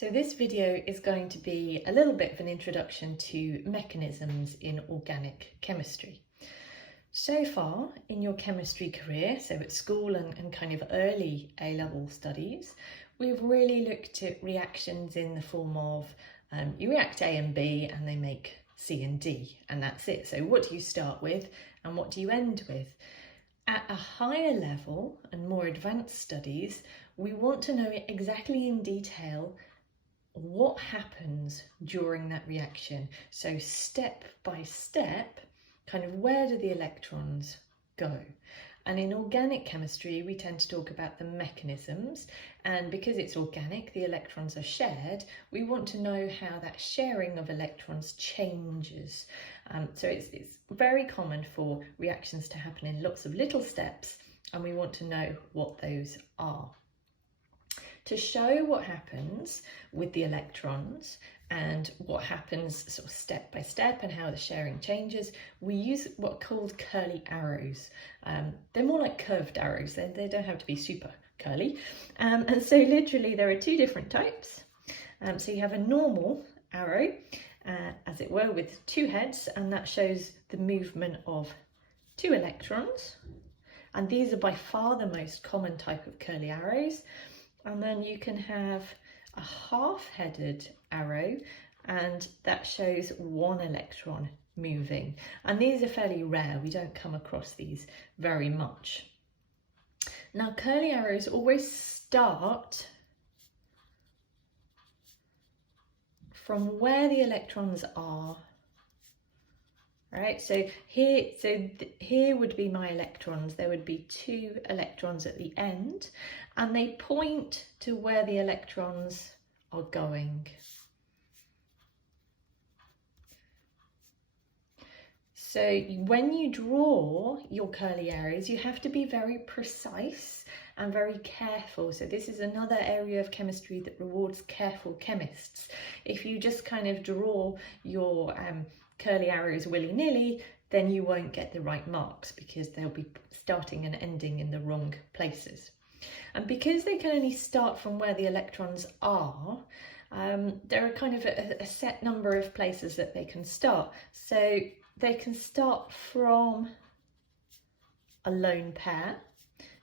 So this video is going to be a little bit of an introduction to mechanisms in organic chemistry. So far in your chemistry career, so at school and kind of early A-level studies, we've really looked at reactions in the form of you react A and B and they make C and D, and that's it. So what do you start with and what do you end with? At a higher level and more advanced studies, we want to know exactly in detail what happens during that reaction. So step by step, kind of where do the electrons go? And in organic chemistry, we tend to talk about the mechanisms, and because it's organic, the electrons are shared, we want to know how that sharing of electrons changes. So it's very common for reactions to happen in lots of little steps, and we want to know what those are. To show what happens with the electrons and what happens sort of step by step and how the sharing changes, we use what are called curly arrows. They're more like curved arrows, they don't have to be super curly. And so literally there are two different types. So you have a normal arrow, as it were, with two heads, and that shows the movement of two electrons. And these are by far the most common type of curly arrows. And then you can have a half-headed arrow, and that shows one electron moving. And these are fairly rare, we don't come across these very much. Now, curly arrows always start from where the electrons are. Right, so here would be my electrons. There would be two electrons at the end, and they point to where the electrons are going. So when you draw your curly arrows, you have to be very precise and very careful. So this is another area of chemistry that rewards careful chemists. If you just kind of draw your curly arrows willy-nilly, then you won't get the right marks because they'll be starting and ending in the wrong places. And because they can only start from where the electrons are, there are kind of a set number of places that they can start. So they can start from a lone pair,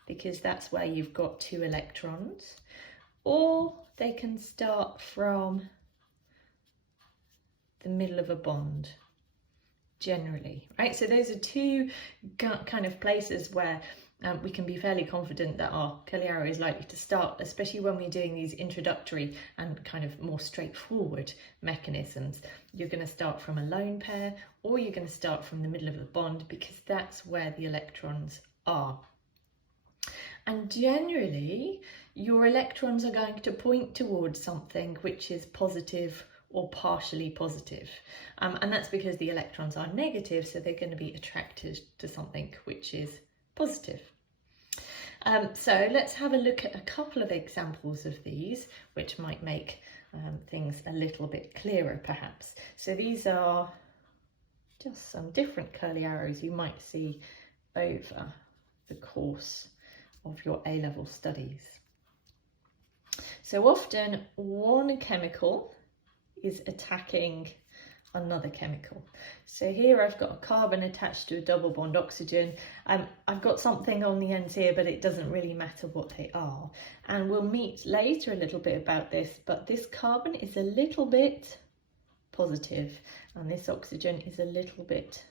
because that's where you've got two electrons, or they can start from the middle of a bond, generally, right? So those are two kind of places where we can be fairly confident that our curly arrow is likely to start, especially when we're doing these introductory and kind of more straightforward mechanisms. You're going to start from a lone pair, or you're going to start from the middle of the bond, because that's where the electrons are. And generally, your electrons are going to point towards something which is positive or partially positive. And that's because the electrons are negative, so they're going to be attracted to something which is positive. So let's have a look at a couple of examples of these, which might make things a little bit clearer perhaps. So these are just some different curly arrows you might see over the course of your A-level studies. So often one chemical is attacking another chemical. So here I've got a carbon attached to a double bond oxygen. I've got something on the ends here, but it doesn't really matter what they are. And we'll meet later a little bit about this, but this carbon is a little bit positive and this oxygen is a little bit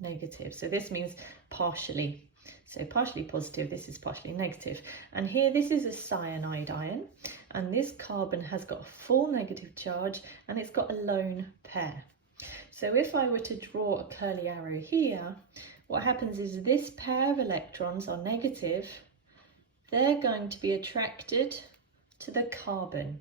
negative. So this means partially. So partially positive, this is partially negative. And here this is a cyanide ion, and this carbon has got a full negative charge and it's got a lone pair. So if I were to draw a curly arrow here, what happens is this pair of electrons are negative. They're going to be attracted to the carbon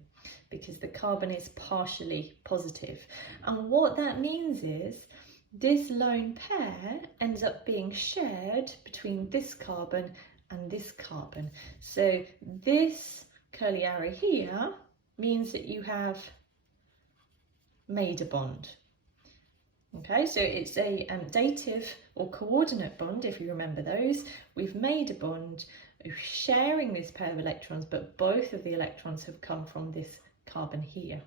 because the carbon is partially positive. And what that means is this lone pair ends up being shared between this carbon and this carbon. So this curly arrow here means that you have made a bond. Okay, so it's a dative or coordinate bond, if you remember those. We've made a bond sharing this pair of electrons, but both of the electrons have come from this carbon here.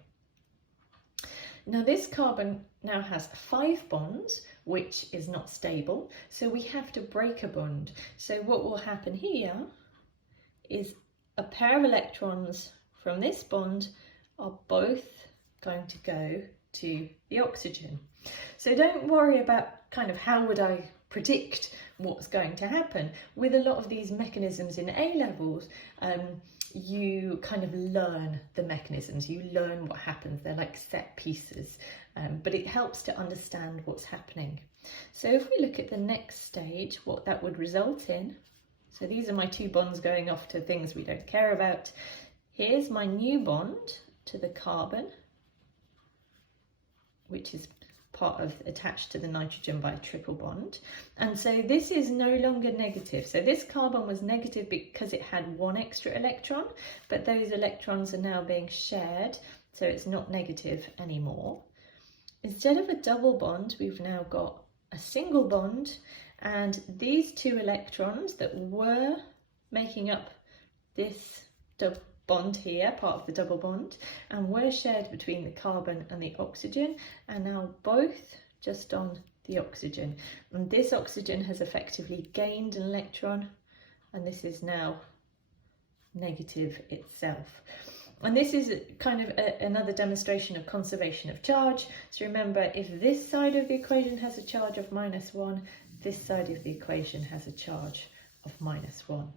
Now this carbon now has 5 bonds, which is not stable, so we have to break a bond. So what will happen here is a pair of electrons from this bond are both going to go to the oxygen. So don't worry about kind of how would I predict what's going to happen. With a lot of these mechanisms in A levels, you kind of learn the mechanisms, you learn what happens, they're like set pieces, but it helps to understand what's happening. So if we look at the next stage, what that would result in, so these are my 2 bonds going off to things we don't care about. Here's my new bond to the carbon, which is attached to the nitrogen by a triple bond. And so this is no longer negative. So this carbon was negative because it had 1 extra electron, but those electrons are now being shared, so it's not negative anymore. Instead of a double bond, we've now got a single bond, and these 2 electrons that were making up this double bond here, part of the double bond, and were shared between the carbon and the oxygen, are now both just on the oxygen. And this oxygen has effectively gained an electron, and this is now negative itself. And this is kind of another demonstration of conservation of charge. So remember, if this side of the equation has a charge of -1, this side of the equation has a charge of -1.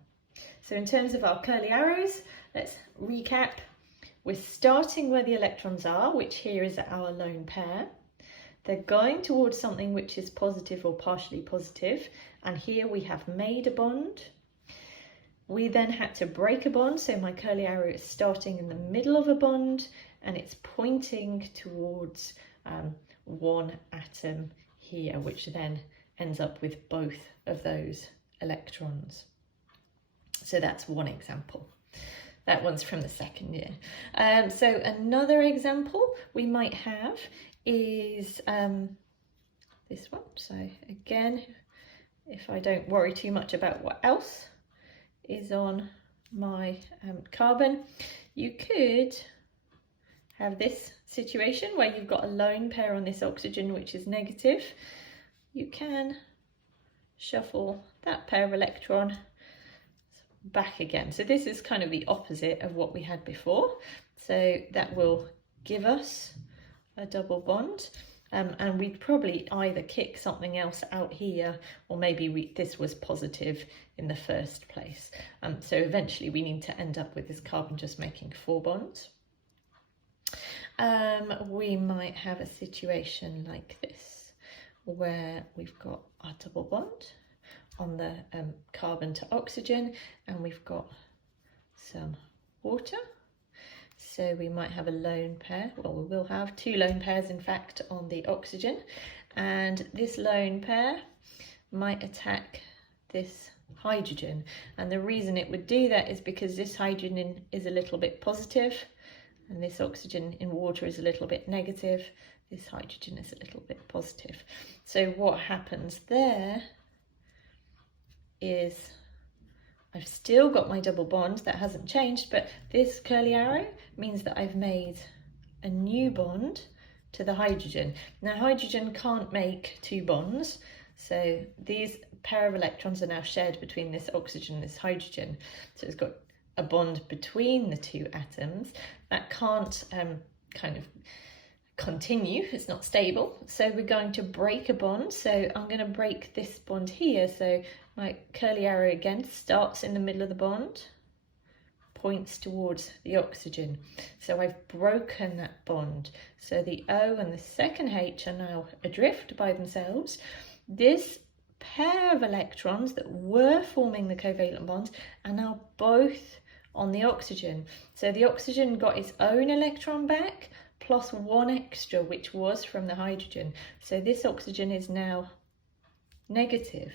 So in terms of our curly arrows, let's recap. We're starting where the electrons are, which here is our lone pair. They're going towards something which is positive or partially positive, and here we have made a bond. We then had to break a bond, so my curly arrow is starting in the middle of a bond, and it's pointing towards 1 atom here, which then ends up with both of those electrons. So that's one example. That one's from the second year. So another example we might have is this one. So again, if I don't worry too much about what else is on my carbon, you could have this situation where you've got a lone pair on this oxygen, which is negative. You can shuffle that pair of electron back again. So this is kind of the opposite of what we had before. So that will give us a double bond, and we'd probably either kick something else out here, or maybe this was positive in the first place. So eventually we need to end up with this carbon just making 4 bonds. We might have a situation like this, where we've got our double bond on the carbon to oxygen, and we've got some water. So we might have a lone pair, well, we will have 2 lone pairs in fact on the oxygen, and this lone pair might attack this hydrogen. And the reason it would do that is because this hydrogen is a little bit positive, and this oxygen in water is a little bit negative. This hydrogen is a little bit positive. So what happens there is I've still got my double bond, that hasn't changed, but this curly arrow means that I've made a new bond to the hydrogen. Now hydrogen can't make 2 bonds, so these pair of electrons are now shared between this oxygen and this hydrogen. So it's got a bond between the 2 atoms that can't kind of continue, it's not stable. So we're going to break a bond. So I'm going to break this bond here. So my curly arrow again starts in the middle of the bond, points towards the oxygen. So I've broken that bond. So the O and the second H are now adrift by themselves. This pair of electrons that were forming the covalent bonds are now both on the oxygen. So the oxygen got its own electron back, plus 1 extra, which was from the hydrogen. So this oxygen is now negative.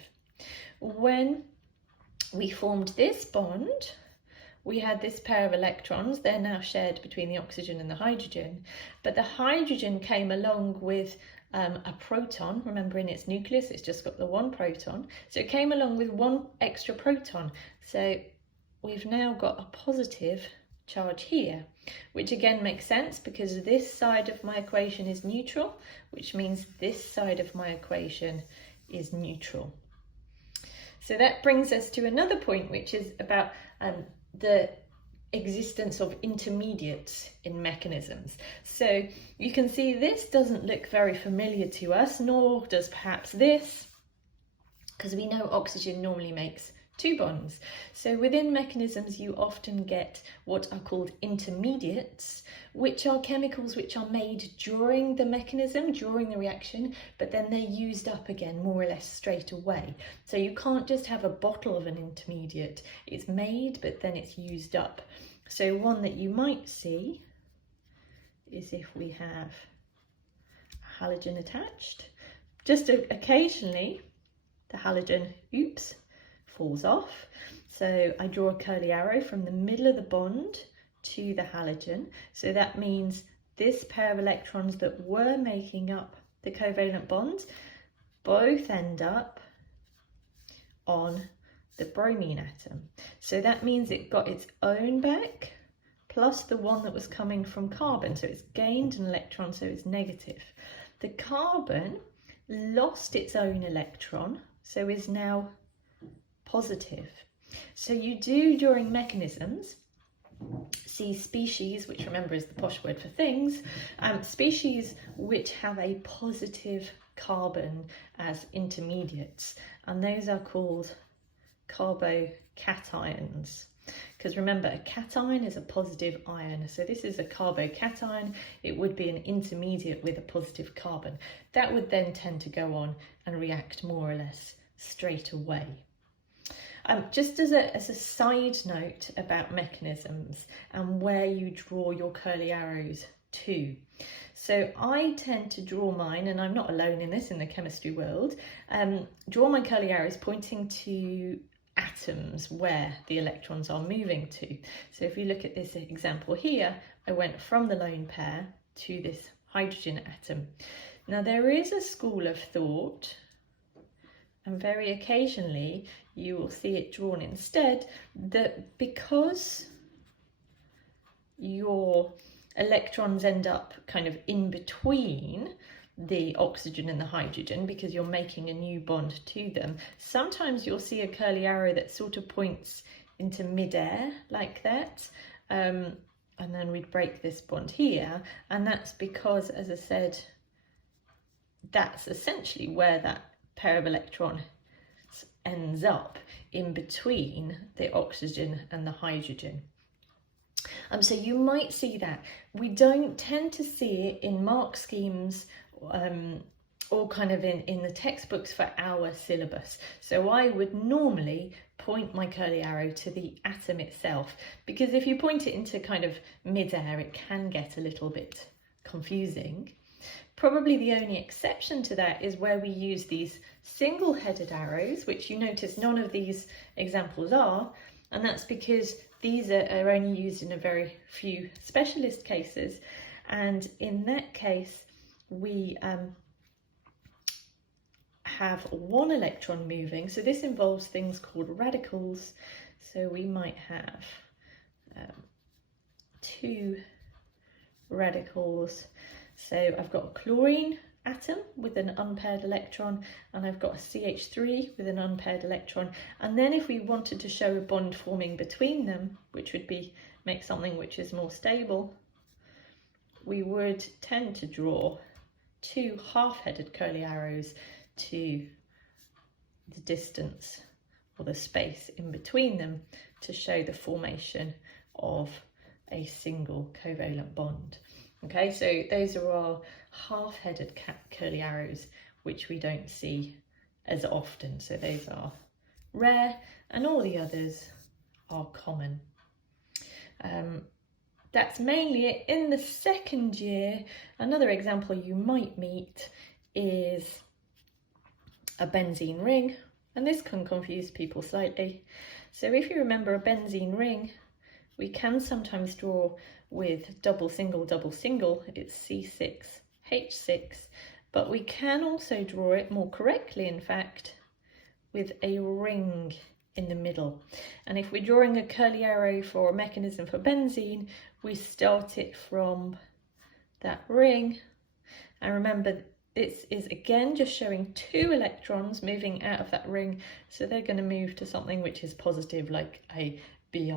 When we formed this bond, we had this pair of electrons. They're now shared between the oxygen and the hydrogen, but the hydrogen came along with a proton. Remember, in its nucleus it's just got the 1 proton, so it came along with 1 extra proton. So we've now got a positive charge here, which again makes sense because this side of my equation is neutral, which means this side of my equation is neutral. So that brings us to another point, which is about the existence of intermediates in mechanisms. So you can see this doesn't look very familiar to us, nor does perhaps this, because we know oxygen normally makes 2 bonds. So within mechanisms you often get what are called intermediates, which are chemicals which are made during the mechanism, during the reaction, but then they're used up again more or less straight away. So you can't just have a bottle of an intermediate. It's made, but then it's used up. So one that you might see is if we have a halogen attached. Just occasionally the halogen, oops, falls off. So I draw a curly arrow from the middle of the bond to the halogen. So that means this pair of electrons that were making up the covalent bonds both end up on the bromine atom. So that means it got its own back plus the one that was coming from carbon. So it's gained an electron, so it's negative. The carbon lost its own electron, so is now positive. So you do during mechanisms see species, which remember is the posh word for things, species which have a positive carbon as intermediates, and those are called carbocations. Because remember, a cation is a positive ion, so this is a carbocation. It would be an intermediate with a positive carbon. That would then tend to go on and react more or less straight away. Just as a side note about mechanisms and where you draw your curly arrows to. So I tend to draw mine, and I'm not alone in this in the chemistry world, draw my curly arrows pointing to atoms where the electrons are moving to. So if you look at this example here, I went from the lone pair to this hydrogen atom. Now there is a school of thought, and very occasionally you will see it drawn instead, that because your electrons end up kind of in between the oxygen and the hydrogen, because you're making a new bond to them, sometimes you'll see a curly arrow that sort of points into midair like that, and then we'd break this bond here, and that's because, as I said, that's essentially where that pair of electrons ends up, in between the oxygen and the hydrogen. So you might see that. We don't tend to see it in mark schemes or kind of in the textbooks for our syllabus. So I would normally point my curly arrow to the atom itself, because if you point it into kind of mid-air, it can get a little bit confusing. Probably the only exception to that is where we use these single-headed arrows, which you notice none of these examples are, and that's because these are only used in a very few specialist cases, and in that case we have one electron moving. So this involves things called radicals. So we might have 2 radicals. So I've got a chlorine atom with an unpaired electron, and I've got a CH3 with an unpaired electron. And then if we wanted to show a bond forming between them, which would be make something which is more stable, we would tend to draw 2 half-headed curly arrows to the distance or the space in between them to show the formation of a single covalent bond. Okay, so those are our half-headed curly arrows, which we don't see as often. So those are rare, and all the others are common. That's mainly it. In the second year, another example you might meet is a benzene ring, and this can confuse people slightly. So if you remember a benzene ring, we can sometimes draw with double single, it's C6H6, but we can also draw it more correctly, in fact, with a ring in the middle. And if we're drawing a curly arrow for a mechanism for benzene, we start it from that ring. And remember, this is again just showing 2 electrons moving out of that ring, so they're going to move to something which is positive, like a Br+.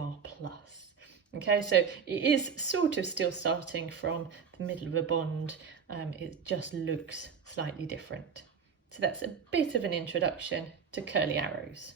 Okay, so it is sort of still starting from the middle of a bond, it just looks slightly different. So that's a bit of an introduction to curly arrows.